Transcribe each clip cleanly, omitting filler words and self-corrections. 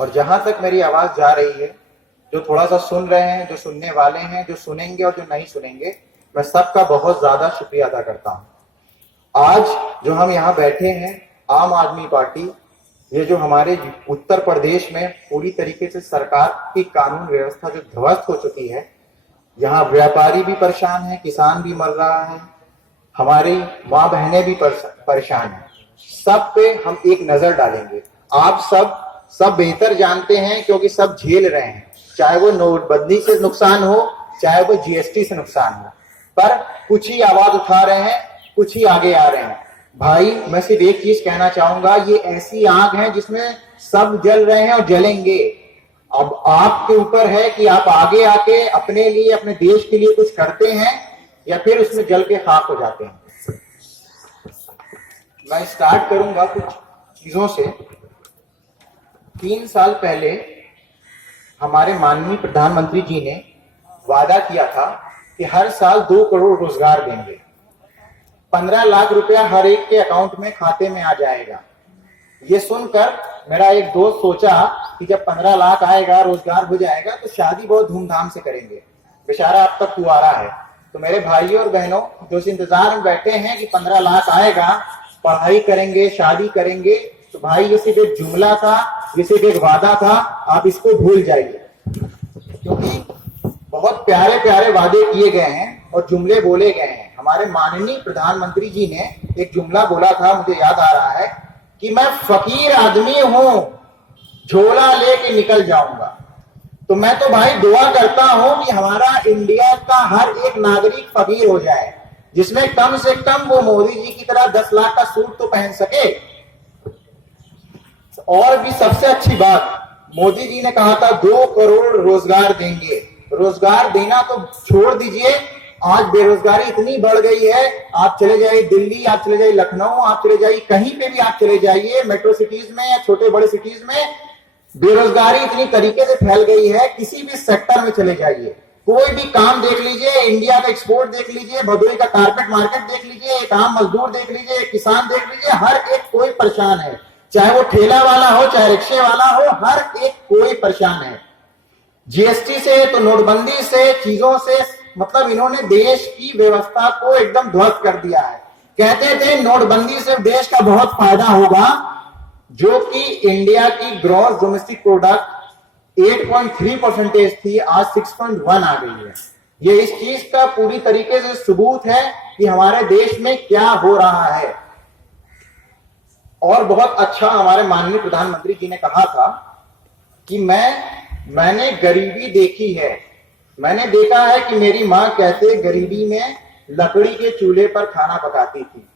और जहां तक मेरी आवाज जा रही है, जो थोड़ा सा सुन रहे हैं, जो सुनने वाले हैं, जो सुनेंगे और जो नहीं सुनेंगे, मैं सबका बहुत ज्यादा शुक्रिया अदा करता हूं। आज जो हम यहाँ बैठे हैं, आम आदमी पार्टी, ये जो हमारे उत्तर प्रदेश में पूरी तरीके से सरकार की कानून व्यवस्था जो ध्वस्त हो चुकी है, यहाँ व्यापारी भी परेशान है, किसान भी मर रहा है, हमारी माँ बहनें भी परेशान है। सब पे हम एक नजर डालेंगे। आप सब बेहतर जानते हैं क्योंकि सब झेल रहे हैं, चाहे वो नोटबंदी से नुकसान हो, चाहे वो जीएसटी से नुकसान हो, पर कुछ ही आवाज उठा रहे हैं, कुछ ही आगे आ रहे हैं। भाई मैं सिर्फ एक चीज कहना चाहूंगा, ये ऐसी आग है जिसमें सब जल रहे हैं और जलेंगे। अब आपके ऊपर है कि आप आगे आके अपने लिए, अपने देश के लिए कुछ करते हैं या फिर उसमें जल के खाक हो जाते हैं। मैं स्टार्ट करूंगा कुछ चीजों से। 3 साल पहले हमारे माननीय प्रधानमंत्री जी ने वादा किया था कि हर साल 2 करोड़ रोजगार देंगे, 15 लाख रुपया हर एक के अकाउंट में, खाते में आ जाएगा। ये सुनकर मेरा एक दोस्त सोचा कि जब 15 लाख आएगा, रोजगार हो जाएगा, तो शादी बहुत धूमधाम से करेंगे। बेचारा अब तक कुंवारा है। तो मेरे भाइयों और बहनों जो इस इंतजार में बैठे हैं कि 15 लाख आएगा, पढ़ाई करेंगे, शादी करेंगे, तो भाई ये सिर्फ एक जुमला था, ये सिर्फ एक वादा था, आप इसको भूल जाइए। क्योंकि बहुत प्यारे प्यारे वादे किए गए हैं और जुमले बोले गए हैं। हमारे माननीय प्रधानमंत्री जी ने एक जुमला बोला था, मुझे याद आ रहा है, कि मैं फकीर आदमी हूं, झोला लेके निकल जाऊंगा। तो मैं तो भाई दुआ करता हूं कि हमारा इंडिया का हर एक नागरिक फकीर हो जाए, जिसमें कम से कम वो मोदी जी की तरह 10 लाख का सूट तो पहन सके। और भी सबसे अच्छी बात, मोदी जी ने कहा था 2 करोड़ रोजगार देंगे। रोजगार देना तो छोड़ दीजिए, आज बेरोजगारी इतनी बढ़ गई है, आप चले जाइए दिल्ली, आप चले जाइए लखनऊ, आप चले जाइए कहीं पे भी आप चले जाइए, मेट्रो सिटीज में या छोटे बड़े सिटीज में बेरोजगारी इतनी तरीके से फैल गई है। किसी भी सेक्टर में चले जाइए, कोई भी काम देख लीजिए, इंडिया का एक्सपोर्ट देख लीजिए, भदोही का कारपेट मार्केट देख लीजिए, एक आम मजदूर देख लीजिए, एक किसान देख लीजिए, हर एक कोई परेशान है। चाहे वो ठेला वाला हो, चाहे रिक्शे वाला हो, हर एक कोई परेशान है। जीएसटी से तो नोटबंदी से, चीजों से, मतलब इन्होंने देश की व्यवस्था को एकदम ध्वस्त कर दिया है। कहते थे नोटबंदी से देश का बहुत फायदा होगा, जो कि इंडिया की ग्रॉस डोमेस्टिक प्रोडक्ट 8.3% थी, आज 6.1 आ गई है। ये इस चीज का पूरी तरीके से सबूत है कि हमारे देश में क्या हो रहा है। और बहुत अच्छा हमारे माननीय प्रधानमंत्री जी ने कहा था कि मैंने गरीबी देखी है, मैंने देखा है कि मेरी मां कैसे गरीबी में लकड़ी के चूल्हे पर खाना पकाती थी।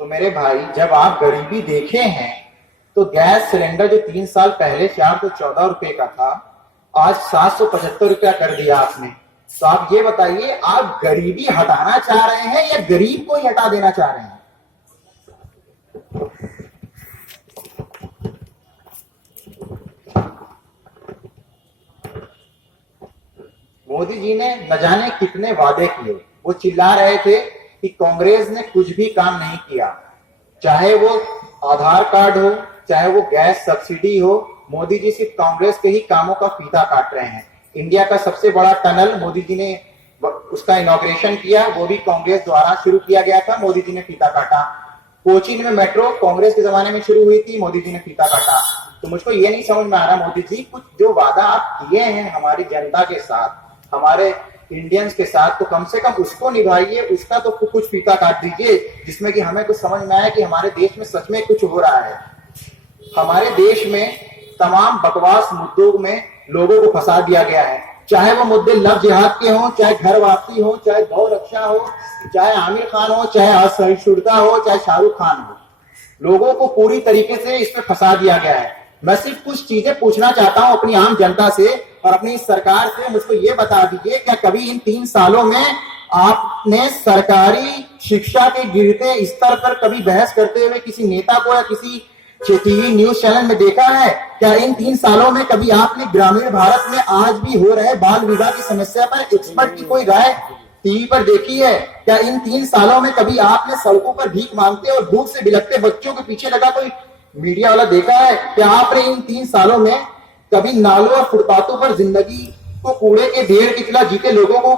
तो मेरे भाई, जब आप गरीबी देखे हैं, तो गैस सिलेंडर जो 3 साल पहले 414 रुपए का था, आज 775 रुपया कर दिया आपने। तो आप ये बताइए, आप गरीबी हटाना चाह रहे हैं या गरीब को ही हटा देना चाह रहे हैं? मोदी जी ने न जाने कितने वादे किए। वो चिल्ला रहे थे कि कांग्रेस ने कुछ भी काम नहीं किया, चाहे वो आधार कार्ड हो, चाहे वो गैस सब्सिडी हो। मोदी जी सिर्फ कांग्रेस के ही कामों का फीता काट रहे हैं। इंडिया का सबसे बड़ा टनल मोदी जी ने उसका इनॉग्रेशन किया, वो भी कांग्रेस द्वारा शुरू किया गया था, मोदी जी ने फीता काटा। कोचीन में मेट्रो कांग्रेस के जमाने में शुरू हुई थी, मोदी जी ने फीता काटा। तो मुझको ये नहीं समझ में आ रहा, मोदी जी कुछ जो वादा आप किए हैं हमारी जनता के साथ, हमारे इंडियंस के साथ, तो कम से कम उसको निभाइए, उसका तो कुछ फीता काट दीजिए, जिसमें कि हमें कुछ समझ में आए कि हमारे देश में सच में कुछ हो रहा है। हमारे देश में तमाम बकवास मुद्दों में लोगों को फंसा दिया गया है, चाहे वो मुद्दे लव जिहाद के हों, चाहे घर वापसी हो, चाहे गौ रक्षा हो, चाहे आमिर खान हो, चाहे असहिष्णुता हो, चाहे शाहरुख खान हो। लोगों को पूरी तरीके से इसमें फंसा दिया गया है। मैं सिर्फ कुछ चीजें पूछना चाहता हूं अपनी आम जनता से और अपनी सरकार से। मुझको ये बता दीजिए, क्या कभी इन 3 सालों में आपने सरकारी शिक्षा के गिरते स्तर पर कभी बहस करते हुए किसी नेता को या किसी टीवी न्यूज चैनल में देखा है? क्या इन 3 सालों में कभी आपने ग्रामीण भारत में आज भी हो रहे बाल विवाह की समस्या पर एक्सपर्ट की कोई राय टीवी पर देखी है? क्या इन 3 सालों में कभी आपने सड़कों पर भीख मांगते और भूख से बिलखते बच्चों के पीछे लगा कोई मीडिया वाला देखा है? क्या आपने इन 3 सालों में कभी नालों और फुटपाथों पर जिंदगी को कूड़े के ढेर की तरह जीते लोगों को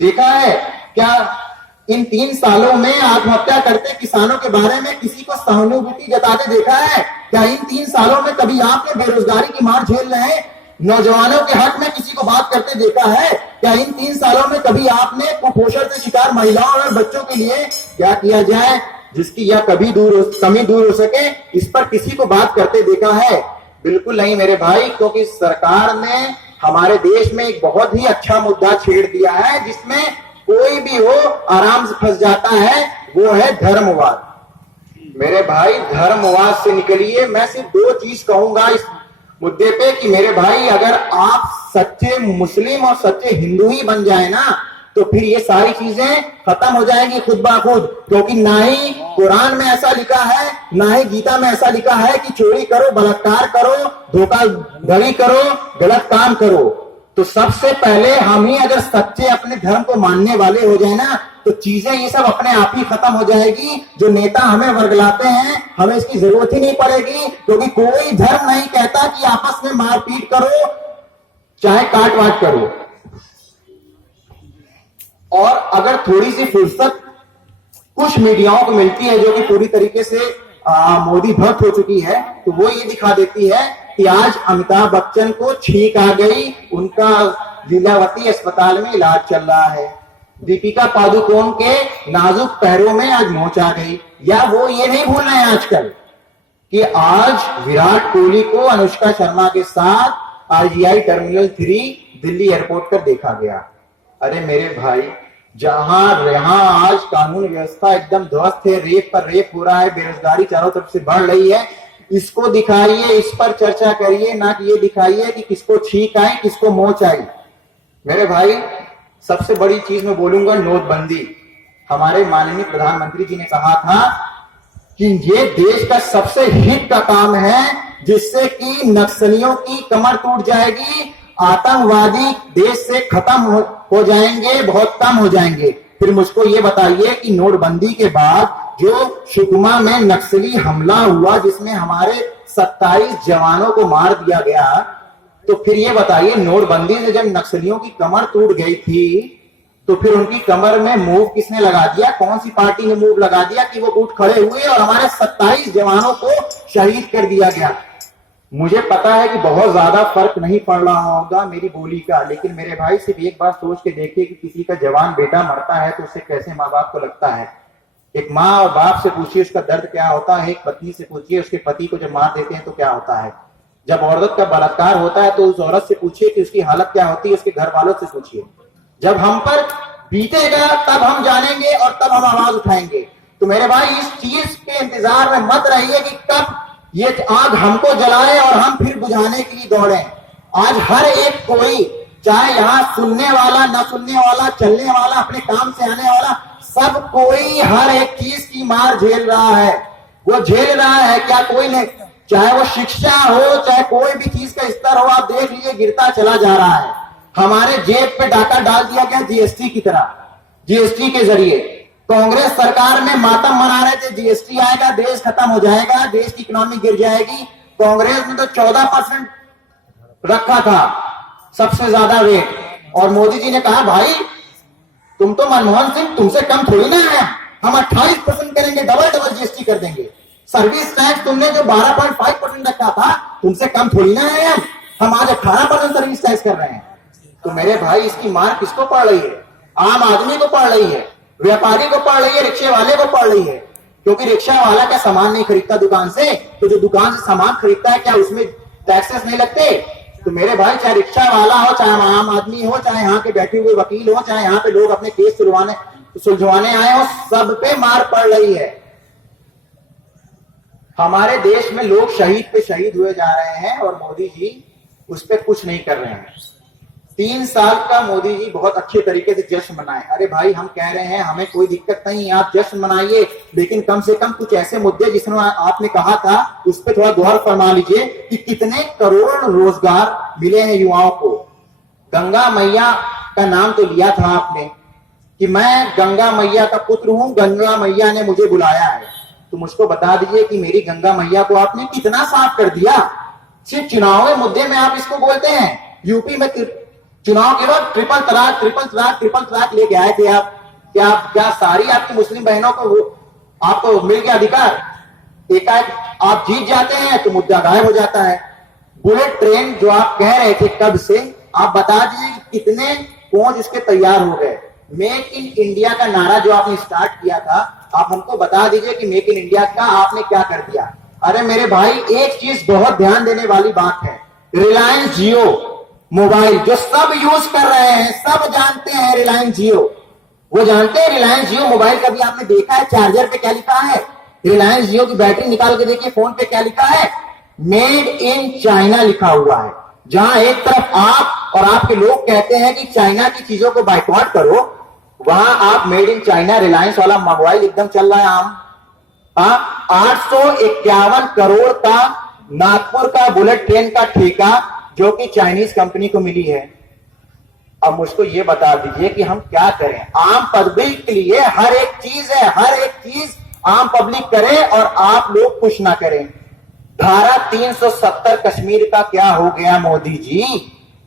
देखा है क्या? इन 3 सालों में आत्महत्या करते किसानों के बारे में किसी को सहानुभूति जताते देखा है क्या? इन 3 सालों में कभी आपने बेरोजगारी की मार झेल रहे नौजवानों के हक में किसी को बात करते देखा है क्या? इन 3 सालों में कभी आपने कुपोषण से शिकार महिलाओं और बच्चों के लिए क्या किया जाए जिसकी यह कमी दूर हो सके, इस पर किसी को बात करते देखा है? बिल्कुल नहीं मेरे भाई, क्योंकि सरकार ने हमारे देश में एक बहुत ही अच्छा मुद्दा छेड़ दिया है जिसमें कोई भी हो आराम से फंस जाता है, वो है धर्मवाद। मेरे भाई धर्मवाद से निकलिए। मैं सिर्फ 2 चीज कहूंगा इस मुद्दे पे कि मेरे भाई अगर आप सच्चे मुस्लिम और सच्चे हिंदू ही बन जाए ना तो फिर ये सारी चीजें खत्म हो जाएंगी खुद ब खुद, क्योंकि ना ही कुरान में ऐसा लिखा है ना ही गीता में ऐसा लिखा है कि चोरी करो, बलात्कार करो, धोखाधड़ी करो, गलत काम करो। तो सबसे पहले हम ही अगर सच्चे अपने धर्म को मानने वाले हो जाए ना तो चीजें ये सब अपने आप ही खत्म हो जाएगी। जो नेता हमें वर्गलाते हैं हमें इसकी जरूरत ही नहीं पड़ेगी, क्योंकि कोई धर्म नहीं कहता कि आपस में मारपीट करो चाहे काट वाट करो। और अगर थोड़ी सी फुर्सत कुछ मीडियाओं को मिलती है जो कि पूरी तरीके से मोदी भक्त हो चुकी है, तो वो ये दिखा देती है कि आज अमिताभ बच्चन को छींक आ गई, उनका लीलावती अस्पताल में इलाज चल रहा है। दीपिका पादुकोण के नाजुक पैरों में आज मोच आ गई। या वो ये नहीं भूल रहे हैं आजकल कि आज विराट कोहली को अनुष्का शर्मा के साथ आरजीआई टर्मिनल 3 दिल्ली एयरपोर्ट पर देखा गया। अरे मेरे भाई, यहां आज कानून व्यवस्था एकदम ध्वस्त है, रेप पर रेप हो रहा है, बेरोजगारी चारों तरफ से बढ़ रही है, इसको दिखाइए, इस पर चर्चा करिए, ना कि ये दिखाइए कि किसको छींक आई किसको मोच आई। मेरे भाई सबसे बड़ी चीज मैं बोलूंगा नोटबंदी। हमारे माननीय प्रधानमंत्री जी ने कहा था कि ये देश का सबसे हित का काम है जिससे कि नक्सलियों की कमर टूट जाएगी, आतंकवादी देश से खत्म हो जाएंगे, बहुत कम हो जाएंगे। फिर मुझको ये बताइए कि नोटबंदी के बाद जो सुकमा में नक्सली हमला हुआ जिसमें हमारे 27 जवानों को मार दिया गया, तो फिर ये बताइए नोटबंदी से जब नक्सलियों की कमर टूट गई थी तो फिर उनकी कमर में मूव किसने लगा दिया? कौन सी पार्टी ने मूव लगा दिया कि वो उठ खड़े हुए और हमारे 27 जवानों को शहीद कर दिया गया? मुझे पता है कि बहुत ज्यादा फर्क नहीं पड़ रहा होगा मेरी बोली का, लेकिन मेरे भाई सिर्फ एक बार सोच के देखिए कि किसी का जवान बेटा मरता है तो उससे कैसे माँ बाप को लगता है। एक माँ और बाप से पूछिए उसका दर्द क्या होता है, एक पत्नी से पूछिए उसके पति को जब मार देते हैं तो क्या होता है, जब औरत का बलात्कार होता है तो उस औरत से पूछिए कि उसकी हालत क्या होती है, उसके घर वालों से पूछिए। जब हम पर बीतेगा तब हम जानेंगे और तब हम आवाज उठाएंगे। तो मेरे भाई इस चीज के इंतजार में मत रहिए कि कब ये आग हमको जलाए और हम फिर बुझाने के लिए दौड़े। आज हर एक कोई, चाहे यहाँ सुनने वाला, न सुनने वाला, चलने वाला, अपने काम से आने वाला, सब कोई हर एक चीज की मार झेल रहा है। वो झेल रहा है क्या? कोई नहीं, चाहे वो शिक्षा हो चाहे कोई भी चीज का स्तर हो, आप देख लीजिए गिरता चला जा रहा है। हमारे जेब पे डाका डाल दिया गया जीएसटी की तरह। जीएसटी के जरिए कांग्रेस सरकार में मातम मना रहे थे जीएसटी आएगा देश खत्म हो जाएगा, देश की इकोनॉमी गिर जाएगी। कांग्रेस ने तो 14% रखा था सबसे ज्यादा रेट, और मोदी जी ने कहा भाई तुम तो मनमोहन सिंह, तुमसे कम थोड़ी ना है, हम 28% करेंगे, डबल जीएसटी कर देंगे। सर्विस टैक्स तुमने जो 12.5% रखा था तुमसे कम थोड़ी ना है, हम आज 18% सर्विस टैक्स कर रहे हैं। तो मेरे भाई इसकी मार किसको पड़ रही है? आम आदमी को पड़ रही है, व्यापारी को पड़ रही है, रिक्शे वाले को पड़ रही है। क्योंकि रिक्शा वाला क्या सामान नहीं खरीदता दुकान से, तो जो दुकान से सामान खरीदता है क्या उसमें टैक्सेस नहीं लगते? तो मेरे भाई चाहे रिक्शा वाला हो, चाहे आम आदमी हो, चाहे यहाँ के बैठे हुए वकील हो, चाहे यहाँ पे लोग अपने केस सुलझवाने आए हो, सब पे मार पड़ रही है। हमारे देश में लोग शहीद पे शहीद हुए जा रहे हैं और मोदी जी उस पर कुछ नहीं कर रहे हैं। 3 साल का मोदी जी बहुत अच्छे तरीके से जश्न मनाए। अरे भाई हम कह रहे हैं हमें कोई दिक्कत नहीं, आप जश्न मनाइए, लेकिन कम से कम कुछ ऐसे मुद्दे जिसमें आपने कहा था उस पर थोड़ा गौर फरमा लीजिए कि कितने करोड़ रोजगार मिले हैं युवाओं को। गंगा मैया का नाम तो लिया था आपने कि मैं गंगा मैया का पुत्र हूं, गंगा मैया ने मुझे बुलाया है। तो मुझको बता दीजिए कि मेरी गंगा मैया को आपने कितना साफ कर दिया। सिर्फ चुनाव के मुद्दे में आप इसको बोलते हैं। यूपी में चुनाव के वक्त ट्रिपल तलाक लेके आए थे आप। क्या सारी आपकी मुस्लिम बहनों को आपको मिल गया अधिकार? एकाएक आप जीत जाते हैं तो मुद्दा गायब हो जाता है। बुलेट ट्रेन जो आप कह रहे थे कब से, आप बता दीजिए कितने फौज उसके तैयार हो गए। मेक इन इंडिया का नारा जो आपने स्टार्ट किया था, आप हमको बता दीजिए कि मेक इन इंडिया का आपने क्या कर दिया। अरे मेरे भाई, एक चीज बहुत ध्यान देने वाली बात है, रिलायंस जियो मोबाइल जो सब यूज कर रहे हैं, सब जानते हैं रिलायंस जियो, वो जानते हैं रिलायंस जियो मोबाइल। कभी आपने देखा है चार्जर पे क्या लिखा है? रिलायंस जियो की बैटरी निकाल के देखिए, फोन पे क्या लिखा है? मेड इन चाइना लिखा हुआ है। जहां एक तरफ आप और आपके लोग कहते हैं कि चाइना की चीजों को बाइकआउट करो, वहां आप मेड इन चाइना रिलायंस वाला मोबाइल एकदम चल रहा है आम। 851 करोड़ का नागपुर का बुलेट ट्रेन का ठेका जो कि चाइनीज कंपनी को मिली है। अब मुझको ये बता दीजिए कि हम क्या करें? आम पब्लिक के लिए हर एक चीज है, हर एक चीज आम पब्लिक करे और आप लोग कुछ ना करें। धारा 370 कश्मीर का क्या हो गया मोदी जी?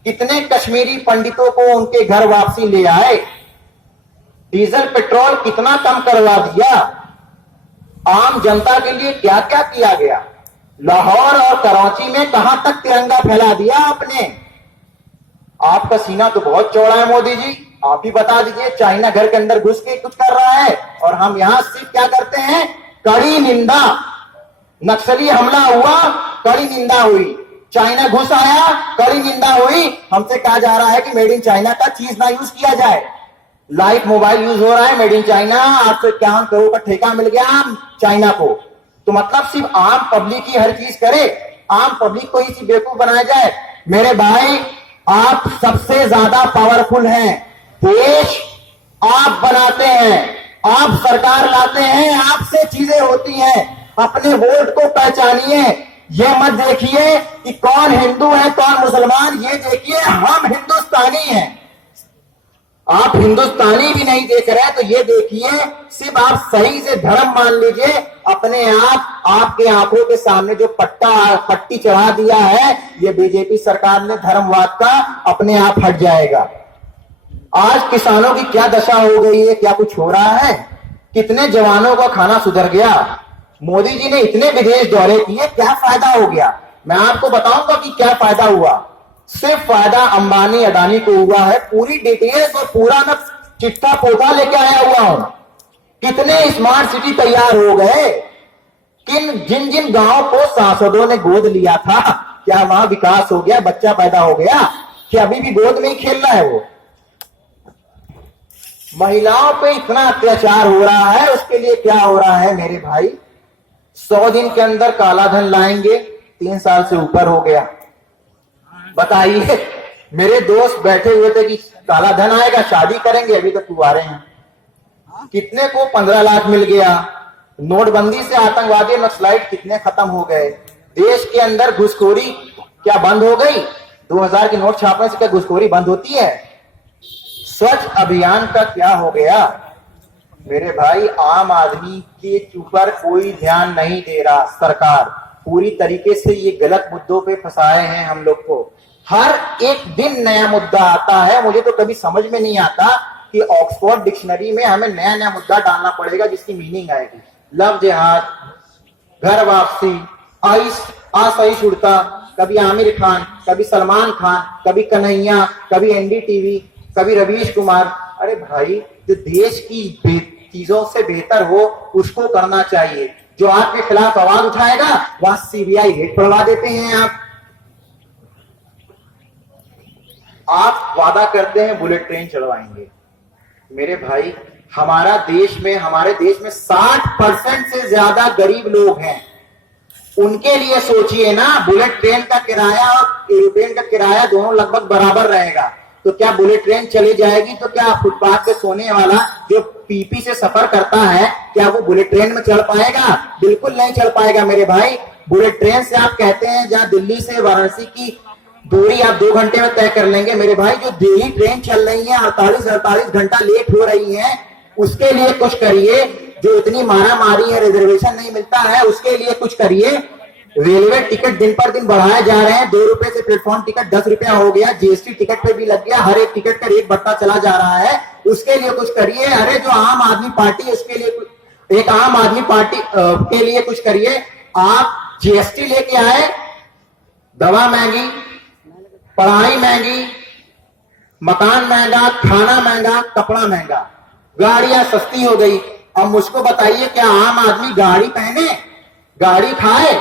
कितने कश्मीरी पंडितों को उनके घर वापसी ले आए? डीजल पेट्रोल कितना कम करवा दिया? आम जनता के लिए क्या क्या किया गया? लाहौर और कराची में कहां तक तिरंगा फैला दिया आपने? आपका सीना तो बहुत चौड़ा है मोदी जी, आप ही बता दीजिए। चाइना घर के अंदर घुस के कुछ कर रहा है और हम यहां सिर्फ क्या करते हैं? कड़ी निंदा। नक्सली हमला हुआ, कड़ी निंदा हुई। चाइना घुस आया, कड़ी निंदा हुई। हमसे कहा जा रहा है कि मेड इन चाइना का चीज ना यूज किया जाए। लाइट मोबाइल यूज हो रहा है मेड इन चाइना, 851 करोड़ का ठेका मिल गया चाइना को। तो मतलब सिर्फ आम पब्लिक ही हर चीज करे, आम पब्लिक को ही सिर्फ बेवकूफ बनाया जाए। मेरे भाई, आप सबसे ज्यादा पावरफुल हैं। देश आप बनाते हैं, आप सरकार लाते हैं, आपसे चीजें होती हैं। अपने वोट को पहचानिए। ये मत देखिए कि कौन हिंदू है कौन मुसलमान, ये देखिए हम हिंदुस्तानी हैं। आप हिंदुस्तानी भी नहीं देख रहे तो ये देखिए सिर्फ आप सही से धर्म मान लीजिए। अपने आप आपके आंखों के सामने जो पट्टी चढ़ा दिया है ये बीजेपी सरकार ने धर्मवाद का, अपने आप हट जाएगा। आज किसानों की क्या दशा हो गई है? क्या कुछ हो रहा है? कितने जवानों का खाना सुधर गया? मोदी जी ने इतने विदेश दौरे किए, क्या फायदा हो गया? मैं आपको बताऊंगा कि क्या फायदा हुआ। सिर्फ फायदा अंबानी अडानी को हुआ है। पूरी डिटेल्स और पूरा मैं चिट्ठा पोथा लेके आया हुआ हूं। कितने स्मार्ट सिटी तैयार हो गए, जिन जिन गांवों को सांसदों ने गोद लिया था, क्या वहां विकास हो गया? बच्चा पैदा हो गया कि अभी भी गोद में ही खेल रहा है वो? महिलाओं पे इतना अत्याचार हो रहा है, उसके लिए क्या हो रहा है मेरे भाई? 100 दिन के अंदर काला धन लाएंगे, 3 साल से ऊपर हो गया। बताइए, मेरे दोस्त बैठे हुए थे कि काला धन आएगा, शादी करेंगे, अभी तक कुंवारे हैं। कितने को 15 लाख मिल गया? नोटबंदी से आतंकवादी नक्सलाइट कितने खत्म हो गए? देश के अंदर घुसखोरी क्या बंद हो गई? 2000 के नोट छापने से क्या घुसखोरी बंद होती है? स्वच्छ अभियान का क्या हो गया? मेरे भाई, आम आदमी के ऊपर कोई ध्यान नहीं दे रहा। सरकार पूरी तरीके से ये गलत मुद्दों पे फंसाए हैं हम लोग को। हर एक दिन नया मुद्दा आता है। मुझे तो कभी समझ में नहीं आता कि ऑक्सफोर्ड डिक्शनरी में हमें नया नया मुद्दा डालना पड़ेगा जिसकी मीनिंग आएगी। लव जिहाद, घर वापसी, असहिष्णुता, कभी आमिर खान, कभी सलमान खान, कभी कन्हैया, कभी एनडीटीवी, कभी रवीश कुमार। अरे भाई, जो देश की चीजों से बेहतर हो उसको करना चाहिए। जो आपके खिलाफ आवाज उठाएगा वह सीबीआई रेड पड़वा देते हैं। आप वादा करते हैं बुलेट ट्रेन चलवाएंगे। मेरे भाई, हमारे देश में 60% से ज्यादा गरीब लोग हैं। उनके लिए सोचिए ना। बुलेट ट्रेन का किराया और एरोप्लेन का किराया दोनों लगभग बराबर रहेगा, तो क्या बुलेट ट्रेन चली जाएगी तो क्या फुटपाथ पे सोने वाला जो पीपी से सफर करता है, क्या वो बुलेट ट्रेन में चढ़ पाएगा? बिल्कुल नहीं चढ़ पाएगा मेरे भाई। बुलेट ट्रेन से आप कहते हैं जहां दिल्ली से वाराणसी की दूरी आप 2 घंटे में तय कर लेंगे। मेरे भाई, जो दिल्ली ट्रेन चल रही है 48 घंटा लेट हो रही है, उसके लिए कुछ करिए। जो इतनी मारा मारी है, रिजर्वेशन नहीं मिलता है, उसके लिए कुछ करिए। रेलवे टिकट दिन पर दिन बढ़ाए जा रहे हैं, 2 रुपए से प्लेटफॉर्म टिकट 10 रुपया हो गया, जीएसटी टिकट पे भी लग गया, हर एक टिकट का रेट बढ़ता चला जा रहा है। उसके लिए कुछ करिए। अरे जो आम आदमी पार्टी है उसके लिए, एक आम आदमी पार्टी के लिए कुछ करिए। आप जीएसटी लेके आए, दवा महंगी, पढ़ाई महंगी, मकान महंगा, खाना महंगा, कपड़ा महंगा, गाड़ियां सस्ती हो गई। अब मुझको बताइए, क्या आम आदमी गाड़ी पहने, गाड़ी खाए?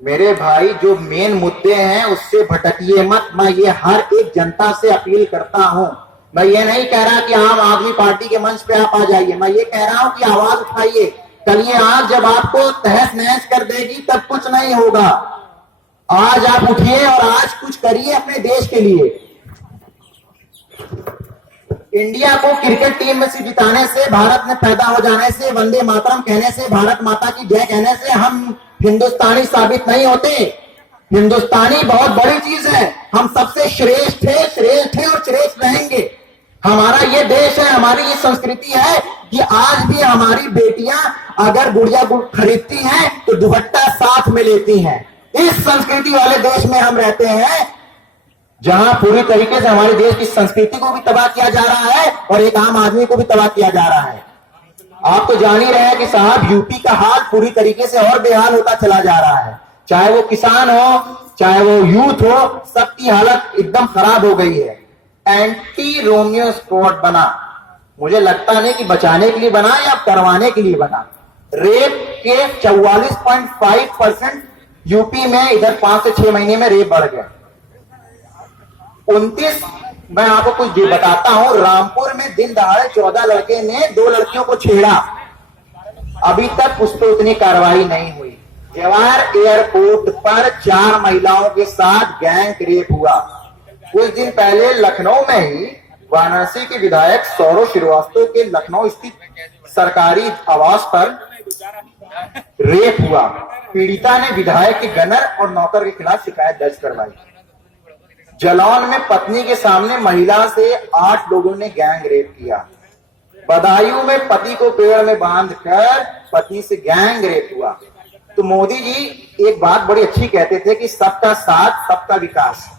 मेरे भाई, जो मेन मुद्दे हैं उससे भटकिए मत। मैं ये हर एक जनता से अपील करता हूं। मैं ये नहीं कह रहा कि आम आदमी पार्टी के मंच पे आप आ जाइए, मैं ये कह रहा हूं कि आवाज उठाइए। कल ये आग जब आपको तहस नहस कर देगी तब कुछ नहीं होगा। आज आप उठिए और आज कुछ करिए अपने देश के लिए। इंडिया को क्रिकेट टीम में से जिताने से, भारत में पैदा हो जाने से, वंदे मातरम कहने से, भारत माता की जय कहने से हम हिंदुस्तानी साबित नहीं होते। हिंदुस्तानी बहुत बड़ी चीज है। हम सबसे श्रेष्ठ है और श्रेष्ठ रहेंगे। हमारा ये देश है, हमारी ये संस्कृति है कि आज भी हमारी बेटियां अगर गुड़िया खरीदती हैं तो दुपट्टा साथ में लेती हैं। इस संस्कृति वाले देश में हम रहते हैं, जहां पूरी तरीके से हमारे देश की संस्कृति को भी तबाह किया जा रहा है और एक आम आदमी को भी तबाह किया जा रहा है। आप तो जान ही रहे हैं कि साहब, यूपी का हाल पूरी तरीके से और बेहाल होता चला जा रहा है। चाहे वो किसान हो, चाहे वो यूथ हो, सबकी हालत एकदम खराब हो गई है। एंटी रोमियो स्क्वाड बना, मुझे लगता नहीं कि बचाने के लिए बना या करवाने के लिए बना। रेप के 44.5% यूपी में, इधर 5 से 6 महीने में रेप बढ़ गया। 29, मैं आपको कुछ बताता हूं, रामपुर में दिन दहाड़े 14 लड़के ने 2 लड़कियों को छेड़ा, अभी तक उस पर उतनी कार्रवाई नहीं हुई। जवाहर एयरपोर्ट पर 4 महिलाओं के साथ गैंग रेप हुआ। कुछ दिन पहले लखनऊ में ही वाराणसी के विधायक सौरभ श्रीवास्तव के लखनऊ स्थित सरकारी आवास पर रेप हुआ। पीड़िता ने विधायक के गनर और नौकर के खिलाफ शिकायत दर्ज करवाई। जालौन में पत्नी के सामने महिला से 8 लोगों ने गैंग रेप किया। बदायूं में पति को पेड़ में बांधकर पत्नी से गैंग रेप हुआ। तो मोदी जी एक बात बड़ी अच्छी कहते थे कि सबका साथ सबका विकास।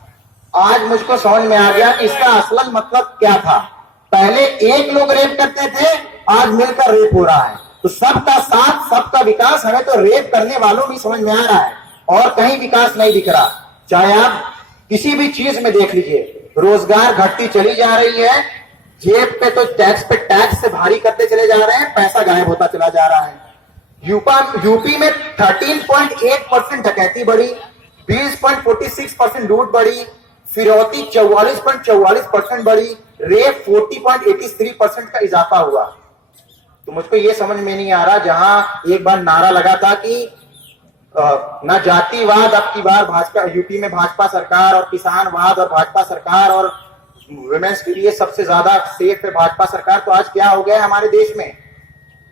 आज मुझको समझ में आ गया कि इसका असल मतलब क्या था। पहले एक लोग रेप करते थे, आज मिलकर रेप हो रहा है। तो सबका साथ सबका विकास, हमें तो रेप करने वालों भी समझ में आ रहा है और कहीं विकास नहीं दिख रहा। चाहे आप किसी भी चीज में देख लीजिए, रोजगार घटती चली जा रही है, जेब पे तो टैक्स से भारी करते चले जा रहे हैं, पैसा गायब होता चला जा रहा है। यूपी में 13.8% डकैती बढ़ी, 20.46% लूट बढ़ी, फिरौती 44.44% बढ़ी, रेप 40.83% का इजाफा हुआ। तो मुझको ये समझ में नहीं आ रहा, जहां एक बार नारा लगा था कि ना जातिवाद, अब की बार भाजपा, यूपी में भाजपा सरकार, और किसानवाद और भाजपा सरकार, और वुमेन्स के लिए सबसे ज्यादा सेफ है भाजपा सरकार। तो आज क्या हो गया है हमारे देश में?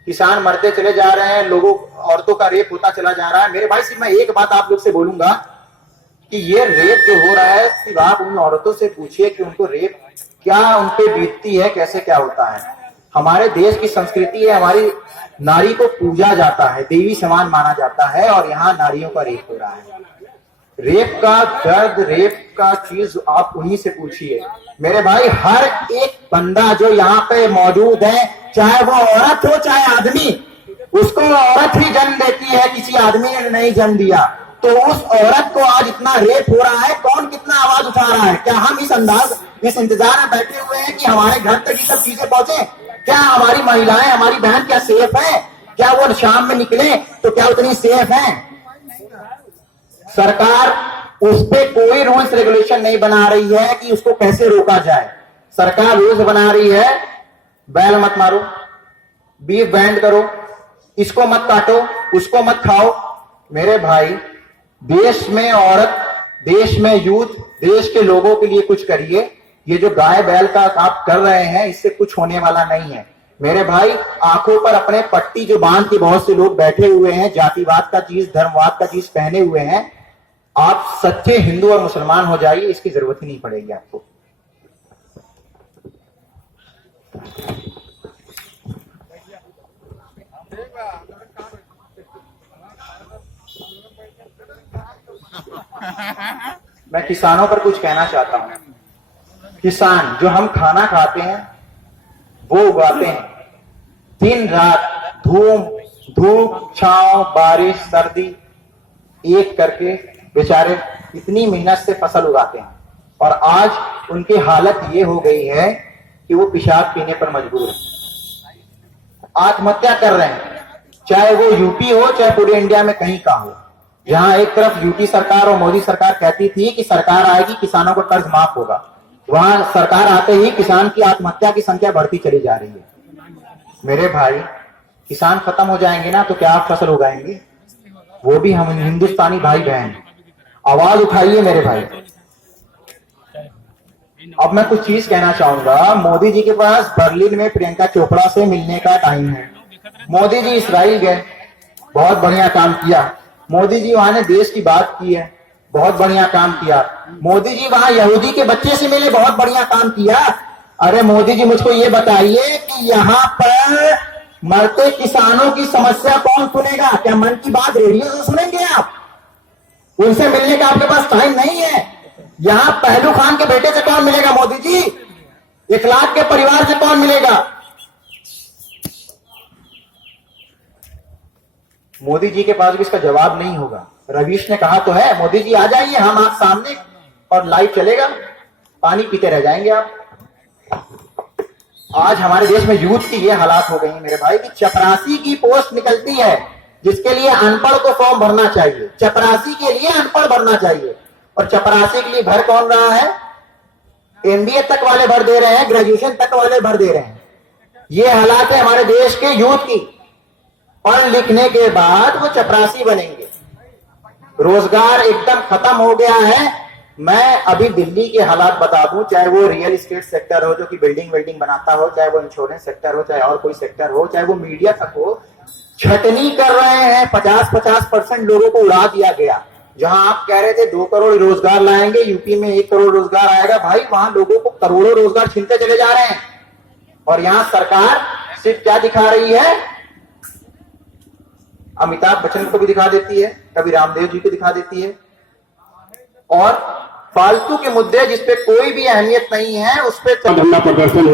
किसान मरते चले जा रहे हैं, लोगों, औरतों का रेप होता चला जा रहा है। मेरे भाई, सिर्फ मैं एक बात आप लोग से बोलूंगा कि ये रेप जो हो रहा है, सिर्फ आप उन औरतों से पूछिए कि उनको रेप क्या उन पे बीतती है, कैसे क्या होता है। हमारे देश की संस्कृति है, हमारी नारी को पूजा जाता है, देवी समान माना जाता है, और यहाँ नारियों का रेप हो रहा है। रेप का दर्द, रेप का चीज आप उन्हीं से पूछिए। मेरे भाई, हर एक बंदा जो यहाँ पे मौजूद है, चाहे वो औरत हो चाहे आदमी, उसको औरत ही जन्म देती है, किसी आदमी ने नहीं जन्म दिया। तो उस औरत को आज इतना रेप हो रहा है, कौन कितना आवाज उठा रहा है? क्या हम इस इंतजार में बैठे हुए हैं कि हमारे घर तक ये सब चीजें पहुंचे? क्या हमारी महिलाएं, हमारी बहन क्या सेफ है? क्या वो शाम में निकले तो क्या उतनी सेफ है? सरकार उस पे कोई रूल्स रेगुलेशन नहीं बना रही है कि उसको कैसे रोका जाए। सरकार रूल्स बना रही है, बैल मत मारो, बीफ बैंड करो, इसको मत काटो, उसको मत खाओ। मेरे भाई, देश में औरत, देश में यूथ, देश के लोगों के लिए कुछ करिए। ये जो गाय बैल का आप कर रहे हैं, इससे कुछ होने वाला नहीं है। मेरे भाई, आंखों पर अपने पट्टी जो बांध के बहुत से लोग बैठे हुए हैं, जातिवाद का चीज, धर्मवाद का चीज पहने हुए हैं, आप सच्चे हिंदू और मुसलमान हो जाइए, इसकी जरूरत ही नहीं पड़ेगी आपको। मैं किसानों पर कुछ कहना चाहता हूं। किसान जो हम खाना खाते हैं वो उगाते हैं, दिन रात धूप छांव बारिश सर्दी एक करके बेचारे इतनी मेहनत से फसल उगाते हैं, और आज उनकी हालत ये हो गई है कि वो पेशाब पीने पर मजबूर है, आत्महत्या कर रहे हैं। चाहे वो यूपी हो चाहे पूरे इंडिया में कहीं का हो, जहां एक तरफ यूपी सरकार और मोदी सरकार कहती थी कि सरकार आएगी किसानों को कर्ज माफ होगा, वहां सरकार आते ही किसान की आत्महत्या की संख्या बढ़ती चली जा रही है। मेरे भाई, किसान खत्म हो जाएंगे ना तो क्या आप फसल उगाएंगे? वो भी हम हिंदुस्तानी भाई बहन, आवाज उठाइए मेरे भाई। अब मैं कुछ चीज कहना चाहूंगा। मोदी जी के पास बर्लिन में प्रियंका चोपड़ा से मिलने का टाइम है। मोदी जी इसराइल गए, बहुत बढ़िया काम किया। मोदी जी वहां ने देश की बात की है, बहुत बढ़िया काम किया। मोदी जी वहां यहूदी के बच्चे से मिले, बहुत बढ़िया काम किया। अरे मोदी जी मुझको ये बताइए कि यहाँ पर मरते किसानों की समस्या कौन सुनेगा? क्या मन की बात रेडियो से सुनेंगे आप? उनसे मिलने का आपके पास टाइम नहीं है। यहाँ पहलू खान के बेटे से कौन मिलेगा मोदी जी? इखलाक के परिवार से कौन मिलेगा? मोदी जी के पास भी इसका जवाब नहीं होगा। रवीश ने कहा तो है, मोदी जी आ जाइए, हम आप सामने, और लाइव चलेगा, पानी पीते रह जाएंगे आप। आज हमारे देश में यूथ की ये हालात हो गई है मेरे भाई कि चपरासी की पोस्ट निकलती है, जिसके लिए अनपढ़ को फॉर्म भरना चाहिए। चपरासी के लिए अनपढ़ भरना चाहिए, और चपरासी के लिए भर कौन रहा है? एमबीए तक वाले भर दे रहे हैं, ग्रेजुएशन तक वाले भर दे रहे हैं। ये हालात है हमारे देश के यूथ की। पढ़ लिखने के बाद वो चपरासी बनेंगे। रोजगार एकदम खत्म हो गया है। मैं अभी दिल्ली के हालात बता दूं, चाहे वो रियल एस्टेट सेक्टर हो जो कि बिल्डिंग बनाता हो, चाहे वो इंश्योरेंस सेक्टर हो, चाहे और कोई सेक्टर हो, चाहे वो मीडिया तक हो, छटनी कर रहे हैं। 50% लोगों को उड़ा दिया गया। जहां आप कह रहे थे 2 करोड़ रोजगार लाएंगे, यूपी में 1 करोड़ रोजगार आएगा, भाई वहां लोगों को करोड़ों रोजगार छीनते चले जा रहे हैं। और यहां सरकार सिर्फ क्या दिखा रही है? अमिताभ बच्चन को भी दिखा देती है, कभी रामदेव जी को दिखा देती है, और फालतू के मुद्दे जिसपे कोई भी अहमियत नहीं है उस पर धरना प्रदर्शन